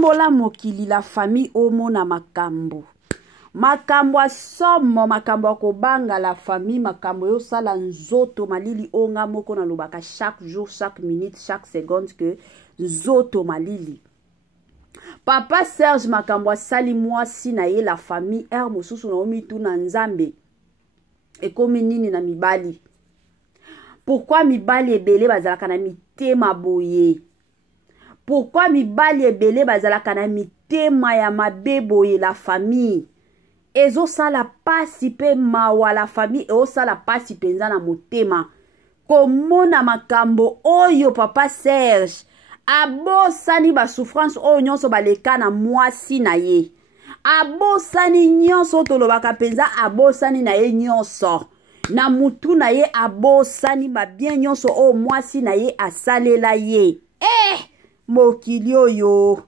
Totambola mokili la famille omona makambo. Makambo asomo, makambo akobanga la famille, makambo yo sala nzoto malili onga moko na lobaka chaque jour, chaque minute, chaque seconde que nzoto malili. Papa Serge makambo asali mwasi na ye la famille er mosusu na omitu na nzambe. Ekomi nini na mibali? Pourquoi mibali ebele bazalaka na mitema boye? Pourquoi mibali ebele bazalaka na mitema ya mabe boye la famille? Ezo sala pasi pe mawa la famille e o sala pasi penza na motema. Komona makambo oyo papa Serge abosani ba souffrance oyo nyonso baleka na mwasi na ye. Abosani nyonso tolobaka penza abosani na ye nyonso. Na mutu na ye abosani ba bien nyonso o mwasi na ye asalela ye. Mokili oyo.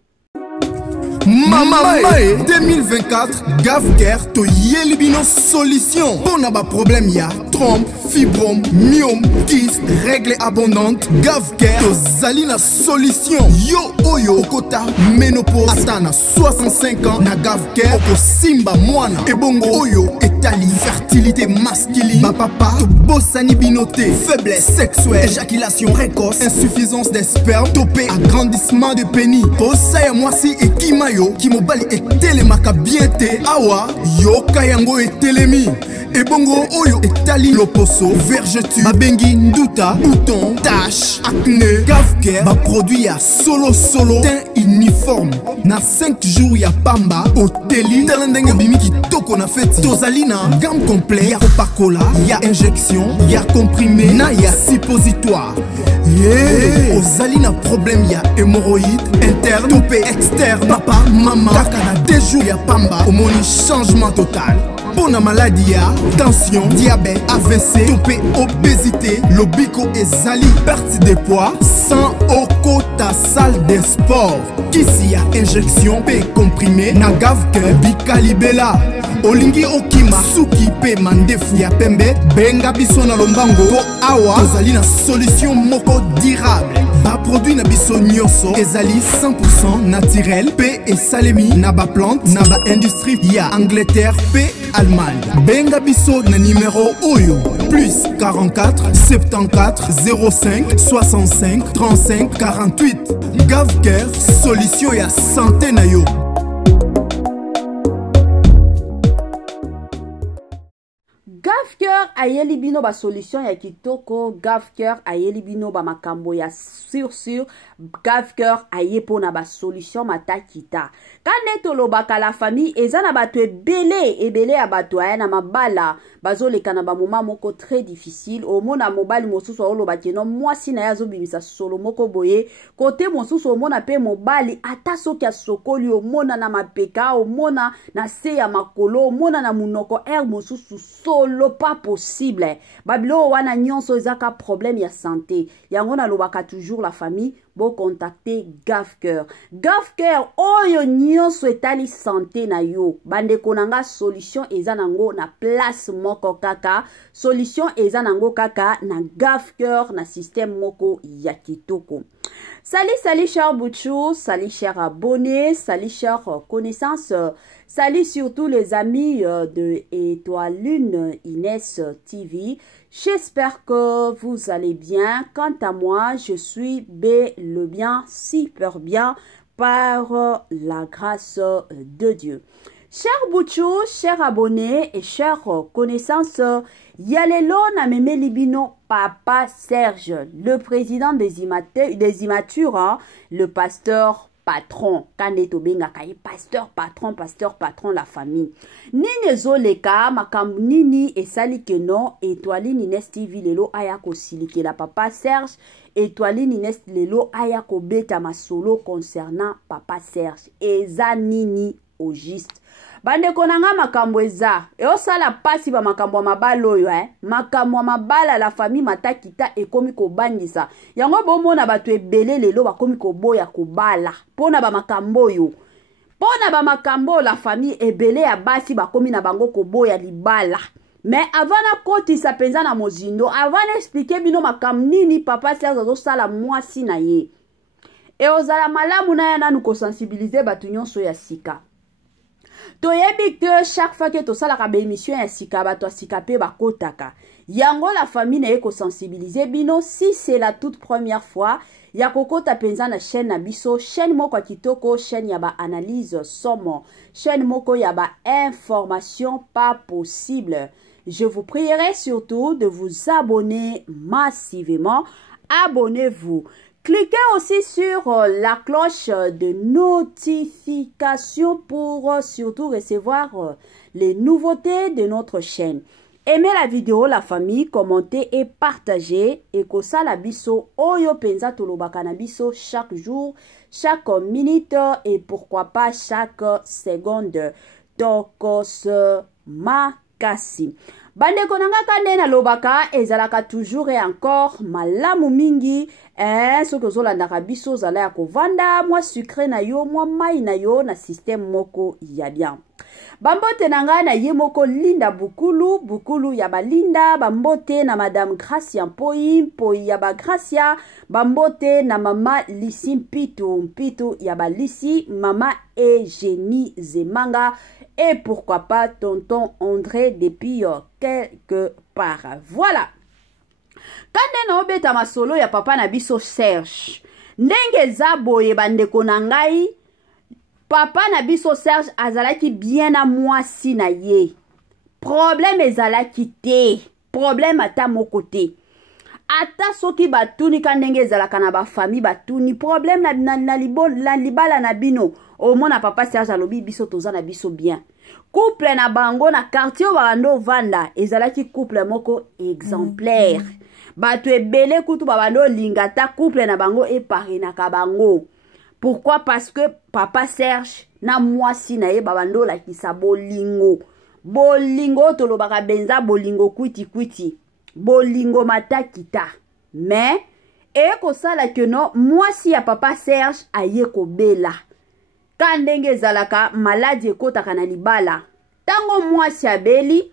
Mama 2024 Gavker to Yelibino solution. Bon aba problème ya trompe, fibrome, myome, kyste, règle abondante. Gavker to Zalina solution. Yo oyo okota ménopause atana 65 ans na Gavker oko simba mwana. Ebongo oyo etali fertilité masculine. Ba papa to bossani binoté, faiblesse sexuelle, éjaculation précoce, insuffisance des spermes, topé agrandissement de pénis. Osaya mwasi ekima yo kimobali etelemaka bien te awa yoka yango etelemi ebongo oyo etali loposo vergeture babengi nduta bouton tache acné Gavker ba produit ya solo teint uniforme na 5 jours ya pamba oteli talendenge bimiki toko na feti tozali na gamme complet ya kopakola ya injection ya comprimé na ya suppositoire. Ozali na problème ya hémorroïde interne topé externe papa mama kaka na 2 jours ya pamba omoni changement total. Bona maladie ya tension, diabète, AVC, topé obésité, lobiko ezali perte de poids sans okota salle de sport. Kisi ya injection pe comprimé na Gavker bikalibela. Olingi okima suki pe mandefu ya pembe benga biso na lombango po awa tozali na solution moko durable. Ba produit na biso nyonso ezali 100% naturel pe esalemi na ba plante na ba industrie ya Angleterre pe Allemagne. Benga biso na numéro oyo plus 44 74 05 65 35 48. Gavker solution ya santé na yo. Gavker ayeli bino ba solution ya kitoko. Gavker ayeli bino ba makambo ya sur Gavker aye pona ba solution matakita. Kande tolobaka la famille ezana bato ebele ya bato aya na mabala bazoleka na ba moment moko très difficile. Omona mobali mosusu oloba keno mwasi na yazo bimisa solo moko boye kote mosusu omona pe mobali ata soki asokoli omona na mapeka omona na se ya makolo omona na munoko mosusu solo pas possible. Babilo wana nyonso ezaka problème ya santé. Yango na lobaka toujours la famille bo contacter Gavker. Gavker oyo nyonso etali santé na yo. Bande konanga solution eza nango na place moko kaka. Solution eza nango kaka na Gavker na système moko ya kitoko. Salut chers Bouchou, salut chers abonnés, salut chers connaissances, salut surtout les amis de Étoile Lune Inès TV. J'espère que vous allez bien. Quant à moi, je suis le bien, super bien, par la grâce de Dieu. Chers Bouchou, chers abonnés et chers connaissances, Yalelo na meme libino Papa Serge, le président des immatures, hein, le pasteur patron. Kande tobenga kaye pasteur patron la famille. Nini zoleka makam nini esali ke non Étoile Nines TV lelo aya ko silike la Papa Serge. Étoile Nines lelo aya ko beta masolo concernant Papa Serge. Eza nini au juste. Bande konanga makambo eza eosala pasi ba makambo mabala oyo makambo mabala la famille matakita ekomi kobangisa yango bomona bato ebele lelo bakomi koboya kobala pona ba makambo oyo pona ba makambo la famille ebele ya basi bakomi na bango koboya libala. Mais avant na koti sa penza na mozindo avant na expliquer bino makam nini Papa Serge azosala mwasi na ye e ozala malamu na ya nanu kosensibiliser batu nyonso ya sika. Toyebi que chaque fois que tosalaka ba émission ya sika bato sika pe bakotaka. Yango la famille na eko sensibiliser bino si c'est la toute première fois ya kokota penza na chaîne na biso, chaîne moko kitoko, chaîne ya ba analyse somo, chaîne moko ya ba information pas possible. Je vous prierai surtout de vous abonner massivement. Abonnez-vous. Cliquez aussi sur la cloche de notification pour surtout recevoir les nouveautés de notre chaîne. Aimez la vidéo, la famille, commentez et partagez. Et kosa la biso, oyo penza tolobaka na biso chaque jour, chaque minute et pourquoi pas chaque seconde. Tokos makasi. Bande konanga kande na lobaka ezalaka toujours et encore malamu mingi soki ozolandaka biso ozala ya kovanda mwa sucre na yo mwa mai na yo na système moko ya bien. Bambote na nga na ye moko Linda Bukulu ya balinda, bambote na Madame Gracia Mpoi ya ba Gracia, bambote na Mama Lisi Mpitu ya ba Lisi, Mama Eugénie Zemanga et pourquoi pas Tonton André depuis quelque part. Voilà. Kande na obeta masolo ya papa na biso Serge. Ndenge za boye bandeko na ngai, papa na biso Serge azalaki bien na mwasi na ye. Problème ezalaki te. Problème ata moko te. Ata soki batuni kandenge ezalaka na ba famille batuni. Problème na libala na bino. Au mona papa Serge alobi biso toza na biso bien. Couple na bango na quartier bando vanda ezalaki couple moko exemplaire. Batu ebele kutu babando lingata couple na bango e pare na kabango. Pourquoi? Parce que papa Serge na mwasi na ye babando la kisa bolingo. Bolingo tolobaka benza bolingo kwiti. Bolingo matakita. Mais eko sala que non mwasi ya papa Serge aye ko bela. Kandenge zalaka maladi ekotaka na libala. Tango mwasi abeli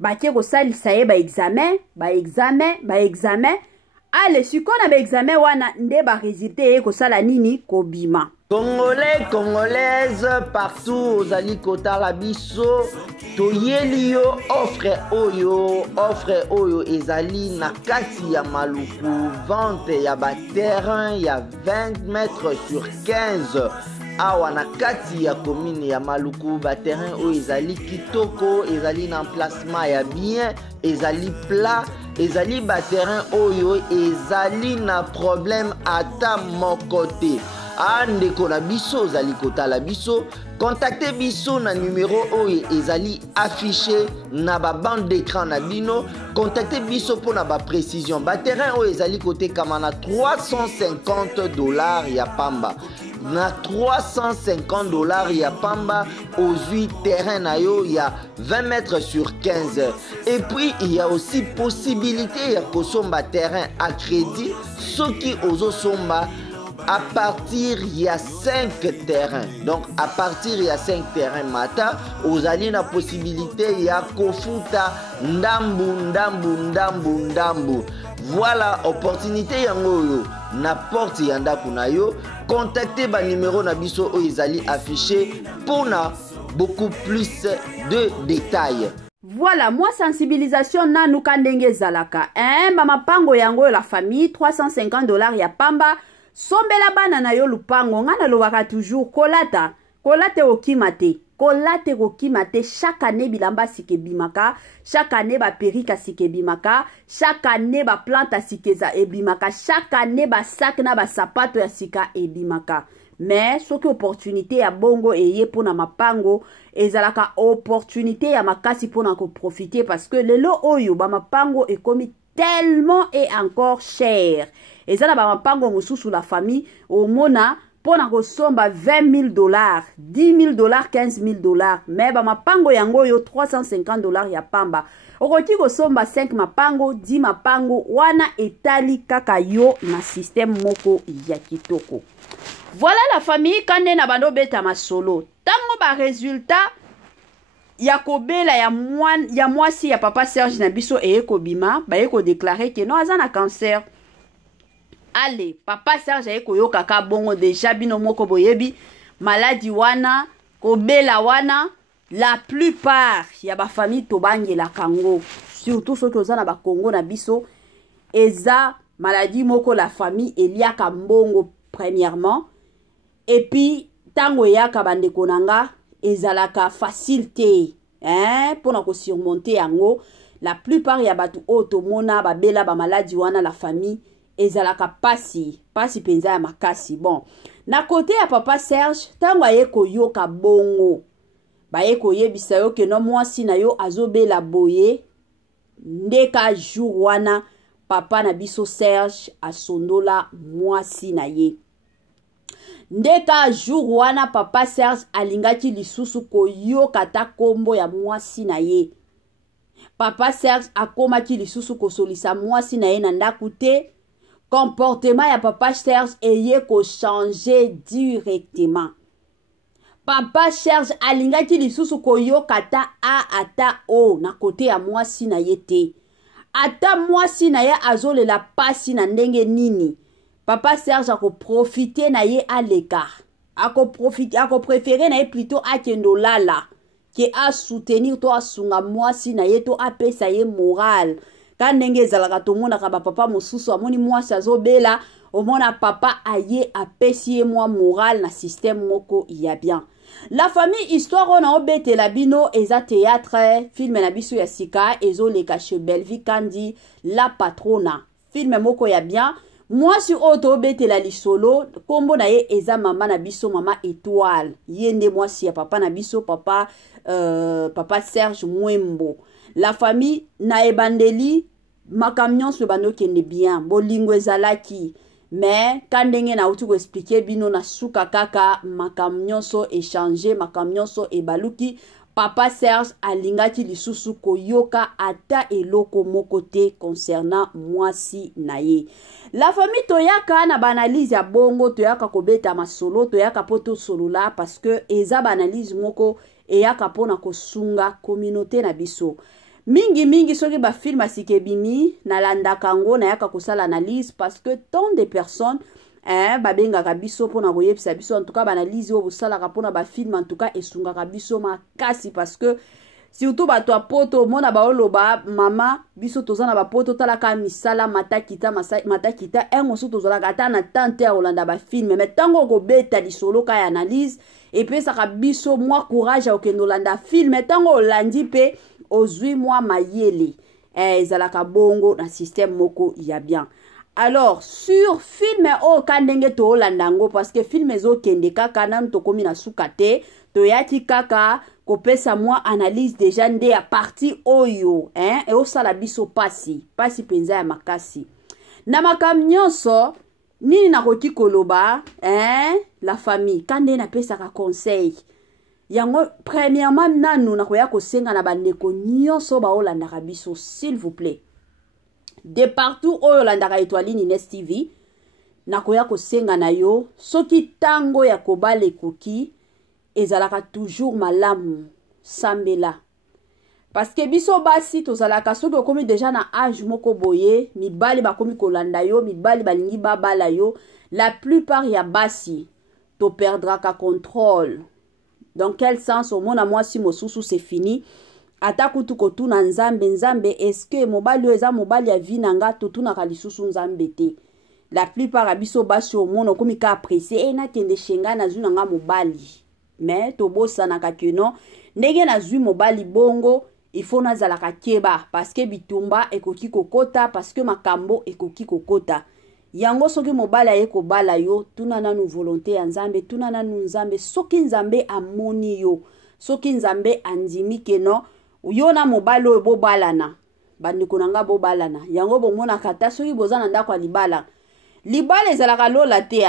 batie ko salisa ye ba examen. Ale siko na ba examen wana nde ba résultat ye ko sala nini ko bima. Congolais, Congolaises, partout, ozali kotala biso, toyeli yo offre oyo ezali na kati ya maluku, vente ya ba terrain ya 20 mètres sur 15. Awa na kati ya commune ya maluku ba terrain oyo ezali kitoko, ezali na emplacement ya bien, ezali plat, ezali ba terrain oyo ezali na problème ata moko te. Andeko na biso ozali kotala biso, contactez biso na numéro oyo ezali affiché na ba bande d'écran na bino, contactez biso pour na ba précision. Ba terrain oyo ezali kotekama na $350 ya pamba. Na $350 ya pamba ozui terrain na yo ya 20 mètres sur 15. Et puis il y a aussi possibilité ya kosomba terrain à crédit soki ozo somba à partir il y a 5 terrains. Donc à partir il y a 5 terrains mata ozali na possibilité ya kofuta ndambu. Voilà opportunité yango na porte yanda kuna yo. Contactez ba numéro na biso o ezali affiché pour na beaucoup plus de détails. Voilà, moi sensibilisation na nukandenge zalaka. Mama pango yango la famille $350 ya pamba. Sombela bana na yo lupango ngana lobaka toujours kolate okimate. Kolate okimate chaque année bilamba sikebimaka, chaque année ba perika sikebimaka, chaque année ba plante sikeza ebimaka, chaque année ba sac na ba sapato ya sika ebimaka. Mais soki opportunité ya bongo eye pona mapango ezalaka opportunité ya makasi pona ko profiter parce que lelo oyo ba mapango ekomi tellement et encore cher. Ezala ba mapango mosusu la famille au mona pona ko somba $20,000, $10,000, $15,000. Mais ba mapango yango yo $350 ya pamba. Okoti ko somba 5 mapango, 10 mapango wana etali kaka yo na système moko ya kitoko. Voilà la famille kande na bando beta masolo. Tango ba résultat ya kobela ya mwasi ya papa Serge na biso eye kobima, ba eko déclarer que non azana cancer. allez papa Serge aye koyoka ka bongo déjà bino moko boyebi maladie wana kobela wana la plupart ya ba famille tobangela kango surtout ceux qui ozana ba Congo na biso eza maladie moko la famille eliaka mbongo premièrement et puis tango yaka bandeko nanga ezalaka facilité pona ko surmonter yango la plupart ya batu otomona babela ba maladie wana la famille ezalaka pasi penza ya makasi. Bon na côté ya papa Serge tango aye koyoka bongo baye koyebisa yo ke no mwasi na yo azobela boye ndeka jour wana papa na biso Serge asondola mwasi na ye. Ndeka jour wana papa Serge alingaki lisusu koyoka ta kombo ya mwasi na ye. Papa Serge akomaki lisusu kosolisa mwasi na ye na ndaku te. Comportement ya papa Serge eye ko changer directement. Papa Serge alingaki lisusu koyoka ta a ata o na kote ya mwasi na ye te. Ata mwasi na ye azolela pasi na ndenge nini. Papa Serge ako profiter na ye à l'écart. Ako préférer na ye plutôt akendo lala ke a soutenir to asunga mwasi na ye to apesa ye moral. Quand ndenge ezalaka tomona ka ba papa mosusu amoni mwasi azobela omona papa aye apesi ye mwa moral na système moko ya bien. La famille histoire on a obete la bino eza théâtre film na biso ya sika ezo le cache Belleville kandi la patrona film moko ya bien. Moi si auto obete la lisolo kombo na ye eza mama na biso mama étoile yende moi si ya papa na biso papa Serge Mwembo. La famille na ebandeli makamion se bando kende bien bolingo ezalaki mais quand ndenge na utu ko expliquer bino na suka kaka makamion so échanger makamion so ebaluki papa Serge alingaki lisusu koyoka ata eloko moko te concernant mwasi na ye. La famille toyaka na banalize ya bongo toyaka kobeta masolo toyaka poto solola parce que eza banalize moko eyaka pona kosunga communauté na biso. Mingi soki ba film asikebimi na landakango na yaka kosala analyse parce que tant de personnes babengaka biso pona koyebisa biso en tout cas banalize o bosalaka pona ba film en tout cas esungaka biso makasi parce que surtout bato a poto mona baoloba mama biso tozana ba poto talaka misala matakita engo tozalaka ata na tante ya Rolanda ba film mais tango ko beta lisolo ka analyse et puis ça biso moi courage au kendo landa film tango olandi pe ozui moi mayele ezalaka bongo na système moko ya bien. Alors sur film o kandenge to landango parce que film ezo kende kaka nan to komi na sukate to yaki kaka kopesa moi analyse déjà nde a parti oyo et o sala biso pasi penza ya makasi na makamnyonso nini na koki koloba la famille kande na pesa ka conseil yango premièrement nanu na koya kosenga na bandeko nyonso ba olanda biso s'il vous plaît de partout oyo landaka Étoiline Ines TV na koya kosenga na yo soki tango ya kobala ekoki ezalaka toujours malamu sambela parce que biso basi tozalaka soki okomi déjà na âge moko boye mibali bakomi kolanda yo mibali balingi babala yo la plupart ya basi to perdraka contrôle. Dans quel sens au mona moi si mosusu c'est fini atakutu kotuna nzambe est-ce que mobali eza mobali ya vinanga totuna kalisusu nzambe te. La plupart abiso basi au mona komi ka apprécier na kende shenga na zunanga mobali mais to bossa na kakeno ndenge na zui mobali bongo il faut na zalaka keba parce que bitumba ekoki kokota parce que makambo ekoki kokota. Yango soki mobali aye kobala yo tuna nanu volonté ya nzambe tuna nanu nzambe soki nzambe amoni yo soki nzambe andimi keno yo na mobali oyo bobalana bandeko nanga bobalana yango bomona kata soki bozana ndako libala ezalaka lola te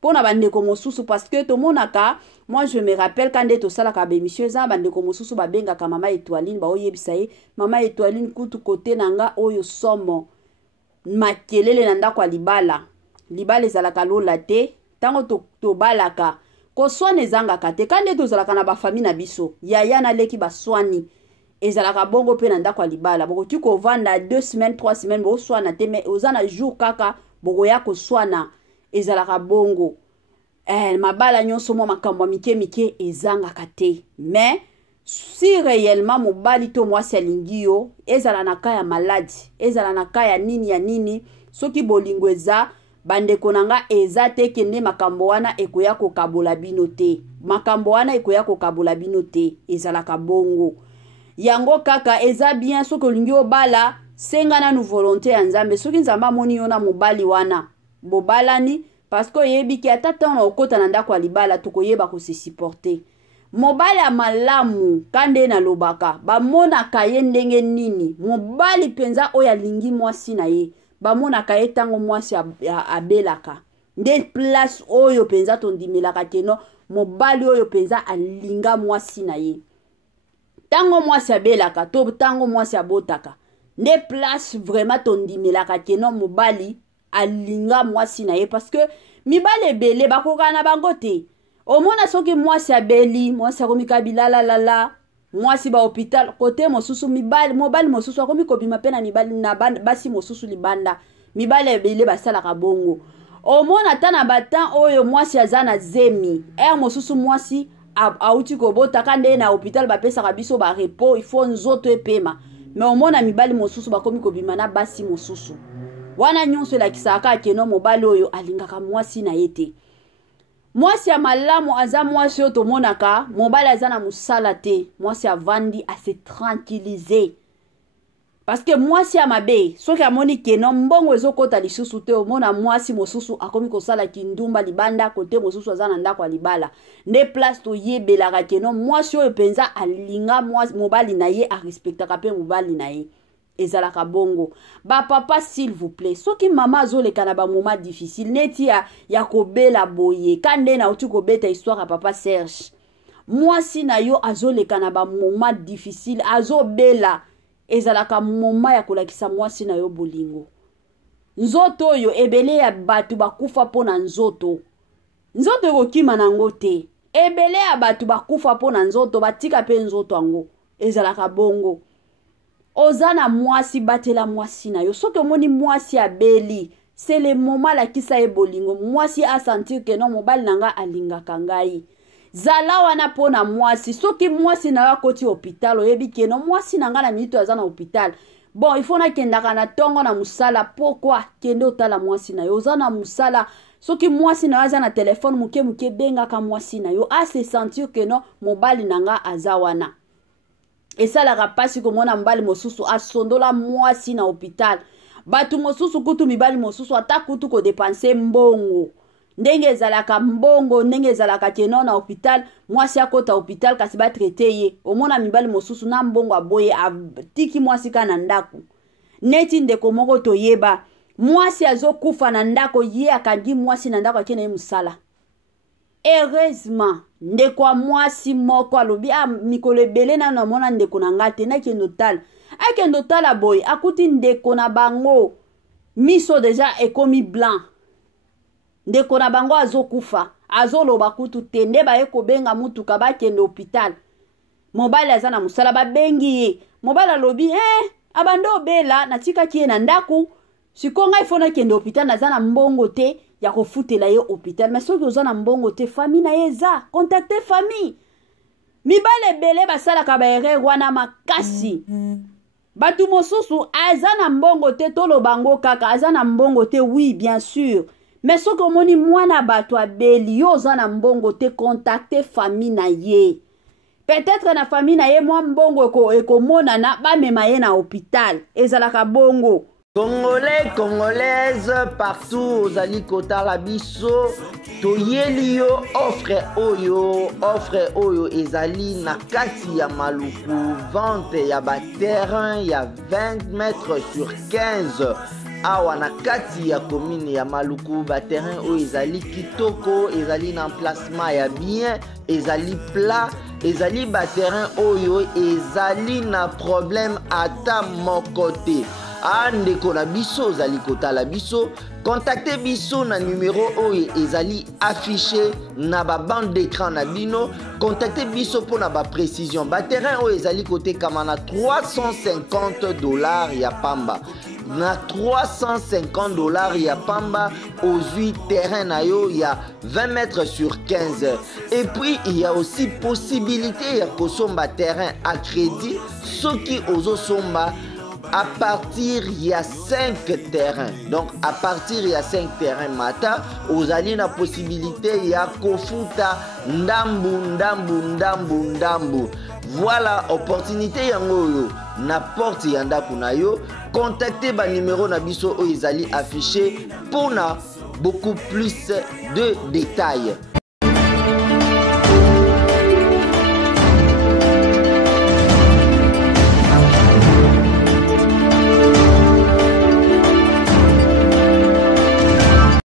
pona bandeko mosusu parce que to monaka moi je me rappelle quand to sala ka bémission za bandeko mosusu babengaka mama Étoiline ba oyebisa ye mama Étoiline kutu kote nanga oyo somo makelele na ndako libala ezalaka lola te tango to balaka ko swane zanga kate kande to zalaka na ba famille na biso yaya na leki ba swani ezalaka bongo pe na ndako libala boko tu ko vanda 2 semaines 3 semaines bo swana te mais ozana jour kaka bokoya koswana ezalaka bongo. Mabala nyonso mwa makambo mike mike ezangaka te. Mais si réellement mobali to mwasi alingi yo ezala na ka ya maladi, ezala na ka ya nini soki bolingo eza bandeko nanga eza te kende makambo wana ekoya kokabola bino te. Makambo wana ekoya kokabola bino te, ezalaka bongo. Yango kaka eza bien soki olingi obala senga na nu volonté ya Nzambe. Soki Nzambe amoni yo na mobali wana bobalani parce que yebi ki ata ntango okota na ndako ya libala tokoyeba kose supporter. Mobali ya malamu kande na lobaka bamonaka ye ndenge nini. Mobali penza oyo alingi mwasi na ye bamonaka ye tango mwasi abelaka. Nde place oyo penza tondimelaka keno mobali oyo penza alinga mwasi na ye. Tango mwasi abelaka to tango mwasi abotaka. Nde place vraiment tondimelaka keno mobali alinga mwasi na ye parce que mibali ebele bakokana bango te. Omona soki mwasi abeli, mwasi akomika bilala lala, mwasi ba hôpital kote mosusu mobali mosusu akomi kobima pe na mibali na basi mosusu libanda. Mibali ebele basalaka bongo. Omona tana batan oyo mwasi azana zemi. Mosusu mwasi auti kobota kande na hôpital bapesaka biso ba repos, il faut nzoto epema. Mais omona mibali mosusu bakomi kobima na basi mosusu. Wana nyonso elakisaka keno mobali oyo alingaka mwasi na yete. Mwasi ya malamu aza mwasi oyo tomonaka mobali aza na musala te. Mwasi avandi a se tranquilliser. Parce que mwasi ya mabe soki amoni keno mbongo ezokota lisusu te omona mwasi mosusu akomi kosala kindumba libanda kote mosusu aza na ndako ya libala. Nde place to yebelaka keno mwasi oyo penza alinga mwasi mobali na ye a respectaka pe mobali na ye. Ezalaka bongo. Ba papa s'il vous plaît. Soki mama azoleka na ba moment difficile neti ya kobela boye. Kande na uti kobeta histoire à papa Serge. Mwasi na yo azoleka na ba moment difficile azobela. Ezalaka moment ya kolakisa mwasi na yo bolingo. Nzoto oyo ebele ya batu bakufa pona nzoto. Nzoto ekokima nango te. Ebele ya batu bakufa pona nzoto batika pe nzoto ango. Ezalaka bongo. Ozana mwasi batela mwasi na yo. Soki omoni mwasi abeli, c'est le moment la kisa ebolingo. Mwasi a sentir que non mobali nanga alinga kangai. Zala wana pona mwasi. Soki mwasi na yo koti hôpital, oyebi ke non mwasi nanga na minute azana hôpital. Bon, il faut na kendaka na tongo na musala. Pourquoi? Kende otala mwasi na yo. Ozana musala. Soki mwasi na yo azana telefone muke benga ka mwasi na yo. A se sentir que non mobali nanga azawana. Et ça la rapasi komona mbali mosusu asondola mwasi na hôpital. Batu mosusu kutu mibali mosusu ata kutu ko dépenser mbongo. Ndenge ezalaka mbongo, ndenge ezalaka keno na hôpital, mwasi akota hôpital kasi ba traiter ye. Omona mibali mosusu na mbongo aboye tiki mwasi kana ndaku. Neti ndeko moko toyeba, mwasi azokufa na ndako ye akangi mwasi na ndako akena ye musala. Heureusement ndeko mwasi moko alobi mikolo ebele na namona ndeko na ngate na kendo tala akendo tala boy akuti ndeko na bango miso deja ekomi blanc ndeko na bango azokufa azoloba kutu tende ba ekobenga mutuka ba kendo hôpital mobali azana musala ba bengi ye mobali alobi abando bela natika kie na ndaku sikonga ifona kendo hôpital nazana mbongo te ya kofutela ye hôpital. Mais soki ozana mbongo te famille na yeza. Contacte famille. Mibale bele basala kabaere wana makasi. Batu mosusu azana mbongo te tolo bango kaka. Azana mbongo te oui bien sûr. Mais soki omoni mwana batu abeli yo ozana mbongo te contacte famille na ye. Peut-être na famille na ye mwa mbongo eko mona na ba mema ye na hôpital. Ezalaka bongo. Congolais, Congolaises, partout aux alikota la biso, toyeli yo offre oyo ezali na kati ya maluku, vente ya ba terrain ya 20 mètres sur 15. Awa na kati ya commune ya maluku ba terrain oyo ezali kitoko, ezali na emplacement ya bien, ezali plat, ezali ba terrain oyo ezali na problème ata moko te. andeko na biso ozali kotala biso contactez biso na numéro oyo ezali affiché na ba bande d'écran na bino contactez biso pour na ba précision ba terrain oyo ezali kotekama na $350 ya pamba na $350 ya pamba ozwi terrain na yo ya 20 mètres sur 15 et puis il y a aussi possibilité ya kosomba terrain à crédit soki ozosomba à partir il y a 5 terrains. Donc à partir il y a 5 terrains mata, vous avez la possibilité il y a kofuta ndambu. Voilà opportunité yango n'importe yanda kunayo. Contactez ba numéro na biso o izali affiché pour na beaucoup plus de détails.